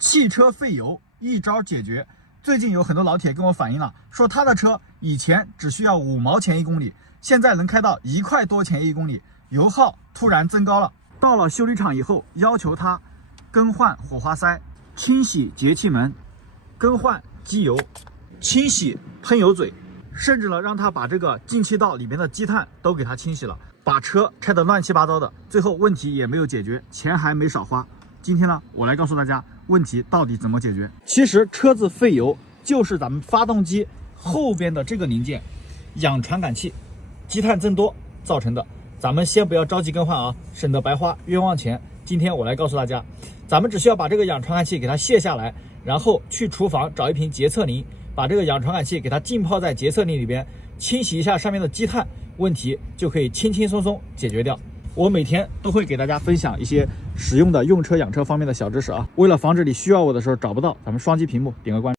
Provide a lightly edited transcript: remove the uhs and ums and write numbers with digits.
汽车费油一招解决。最近有很多老铁跟我反映了，说他的车以前只需要5毛钱1公里，现在能开到1块多钱1公里，油耗突然增高了。到了修理厂以后，要求他更换火花塞、清洗节气门、更换机油、清洗喷油嘴，甚至呢让他把这个进气道里面的积碳都给他清洗了，把车拆得乱七八糟的，最后问题也没有解决，钱还没少花。今天呢，我来告诉大家问题到底怎么解决。其实车子费油就是咱们发动机后边的这个零件氧传感器积碳增多造成的。咱们先不要着急更换啊，省得白花冤枉钱。今天我来告诉大家，咱们只需要把这个氧传感器给它卸下来，然后去厨房找一瓶洁厕灵，把这个氧传感器给它浸泡在洁厕灵里边，清洗一下上面的积碳，问题就可以轻轻松松解决掉。我每天都会给大家分享一些实用的用车养车方面的小知识啊。为了防止你需要我的时候找不到，咱们双击屏幕点个关注。